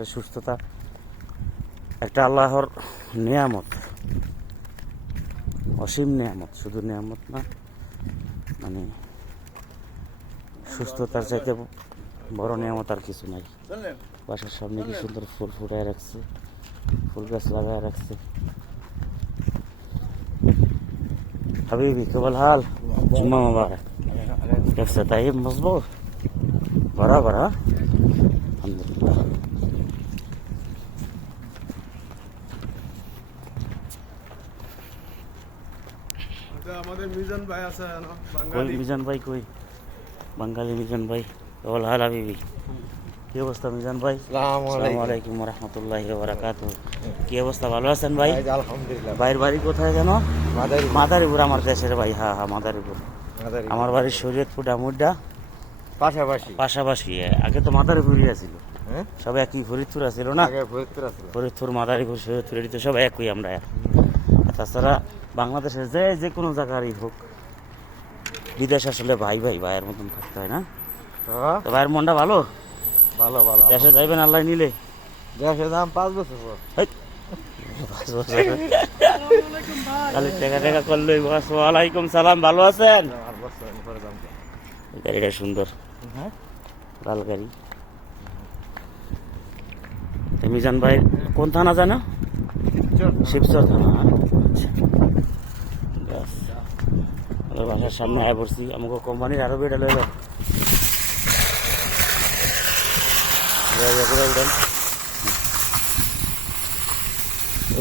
আসলে সুস্থতা একটা আল্লাহর নিয়ামত, অসীম নিয়ামত, শুধু নিয়ামত না, মানে সুস্থতার চাইতে বড় নিয়ামত আর কিছু নাই। বাসার সামনে কি সুন্দর ফুল ফুটায় রাখছে, ফুল গাছ লাগায় রাখছে। حبيبي كيف الحال؟ جمعة مبارك. كيف طيب مظبوط؟ برابر ها؟ الحمد لله. আমাদের মিজান ভাই আছে না কই বাঙালি মিজান ভাই, কই বাঙালি মিজান ভাই? কেমন হাল হাবিবি? কি অবস্থা মিজান ভাই? আসসালামু আলাইকুম ওয়া রাহমাতুল্লাহি ওয়া বারাকাতুহু। কি অবস্থা, ভালো আছেন ভাই? আলহামদুলিল্লাহ। ভাইয়ের বাড়ি কোথায় যেন? মাদারীপুর। আমার দেশের ভাই, হ্যাঁ হ্যাঁ মাদারীপুর। আমার বাড়ি শরীয়তপুর ডামুড্ডা, পাশাপাশি পাশাপাশি। আগে তো মাদারীপুরই আছিল, হ্যাঁ সব একই, ফরিদপুর আছিল না? আগে ফরিদপুর আছিল। ফরিদপুর, মাদারীপুর, শরীয়তপুর, এটি তো সব একই আমরা। তাছাড়া বাংলাদেশের যে কোনো জায়গারই হোক, বিদেশ আসলে ভাই ভাই ভাইয়ের মতন থাকতে হয় না? তো ভাইয়ের মনটা ভালো? ভালো ভালো। দেশে যাইবেন আল্লাহ নিলে? দেশে দাম 5 বছর পর। হেৎ, 5 বছর। খালি টেকা টেকা করলেই বাস। ওয়ালাইকুম সালাম, ভালো আছেন? 8 বছর পরে দাম। গাড়িটা সুন্দর, হ্যাঁ লাল গাড়ি। মিজান ভাই কোন থানা জানো? শিবচর থানা। আচ্ছা, ব্যাস। আমার বাসার সামনে আয় পড়ছি, আমাকে কোম্পানির আরো বেটা লইল।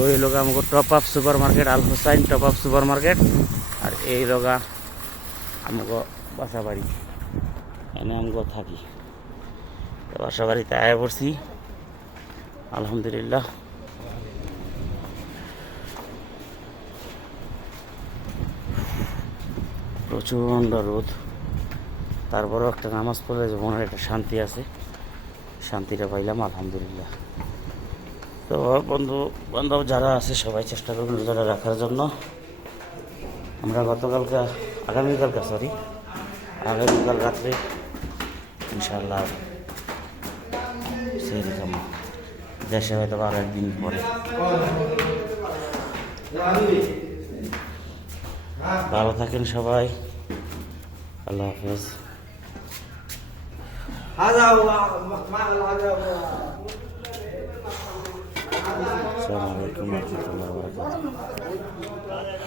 ওই লোক আমাকে top up super market, Al Hossain top up super market. আর এই লোকা আমাকে বাসা বাড়ি, এনে আমাকে থাকি। বাসা বাড়িতে আয় পড়ছি, আলহামদুলিল্লাহ। প্রচণ্ড রোদ, তারপরেও একটা নামাজ পড়লে যে মনের একটা শান্তি আছে, শান্তিটা পাইলাম আলহামদুলিল্লাহ। তো বন্ধু বান্ধব যারা আছে সবাই চেষ্টা করবেন রোজাটা রাখার জন্য। আমরা আগামীকাল রাত্রে ইনশাআল্লাহ সেরকম দেশে হয়তো আরো একদিন পরে। ভালো থাকেন সবাই, আল্লাহ হাফেজ। আসসালামু আলাইকুম ওয়া রাহমাতুল্লাহি ওয়া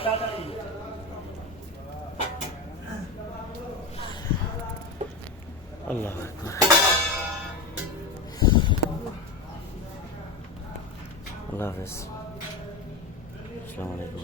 বারাকাতুহু। আল্লাহু আকবার। আল্লাহ হাফেজ। আসসালামু আলাইকুম।